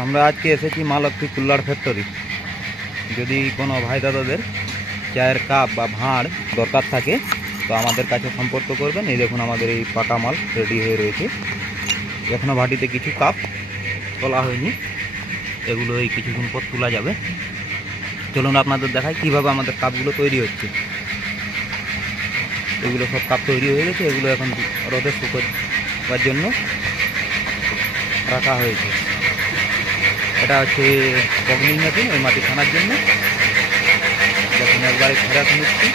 আমরা আজকে এসেছি মা লক্ষ্মী কুল্লার ফ্যাক্টরি। যদি কোনো ভাই দাদাদের চায়ের কাপ বা ভাঁড় দরকার থাকে তো আমাদের কাছে সম্পর্ক করবেন। এই দেখুন আমাদের এই পাকা মাল রেডি হয়ে রয়েছে। এখনও ভাটিতে কিছু কাপ তোলা হয়নি, এগুলো এই কিছুক্ষণ পর তোলা যাবে। চলুন আপনাদের দেখাই কীভাবে আমাদের কাপগুলো তৈরি হচ্ছে। এগুলো সব কাপ তৈরি হয়ে গেছে, এগুলো এখন রোদে শুকোবার জন্য রাখা হয়েছে। এটা হচ্ছে পগলিং মেশিন, ওই মাটি ছানার জন্য। যখন একবারে ফেরাত নিচ্ছি,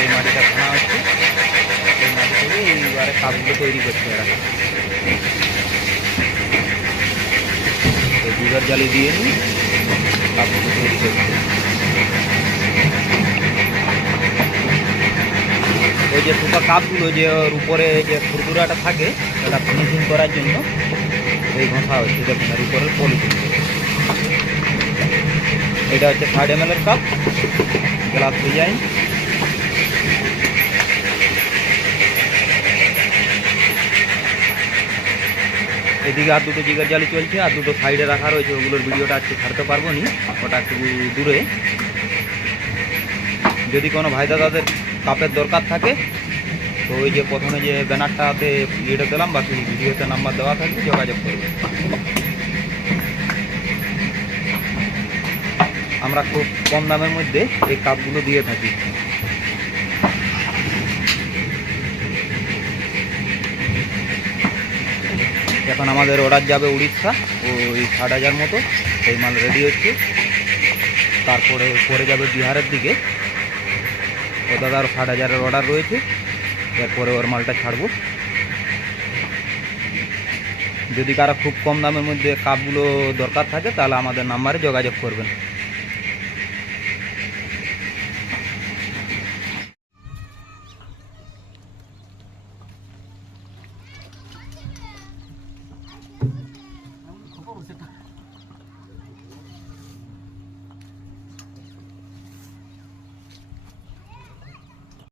এই মাটিটা ছানা হচ্ছে, এই মাটি থেকে এইবারে কাপগুলো তৈরি করছে এরা। এই জিগার জালি দিয়ে নিই কাপগুলো তৈরি করছে। ওই যে শুকা কাপগুলো যে ওর উপরে যে খুরদুরাটা থাকে ওটা ফিনিশিং করার জন্য এই ঘষা হচ্ছে। দেখুন এর উপরের পলিথিন, এটা হচ্ছে 60 ml কাপ গ্লাস ডিজাইন। এদিকে আর দুটো জিগার জালি চলছে, আর দুটো সাইডে রাখা রয়েছে, ওগুলোর ভিডিওটা আজকে ছাড়তে পারবো নি, ওটা একটু দূরে। যদি কোনো ভাই দাদাদের কাপের দরকার থাকে তো ওই যে প্রথমে যে ব্যানারটাতে ইয়েটা দিলাম বা সেই ভিডিওতে নাম্বার দেওয়া থাকবে, যোগাযোগ করবে। আমরা খুব কম দামের মধ্যে এই কাপগুলো দিয়ে থাকি। এখন আমাদের অর্ডার যাবে উড়িষ্যা, ওই 60,000 মতো সেই মাল রেডি হচ্ছে। তারপরে পরে যাবে বিহারের দিকে, ও দাদার 60,000-এর অর্ডার রয়েছে। এরপরে ওর মালটা ছাড়বো। যদি কারো খুব কম দামের মধ্যে কাপগুলো দরকার থাকে তাহলে আমাদের নাম্বারে যোগাযোগ করবেন।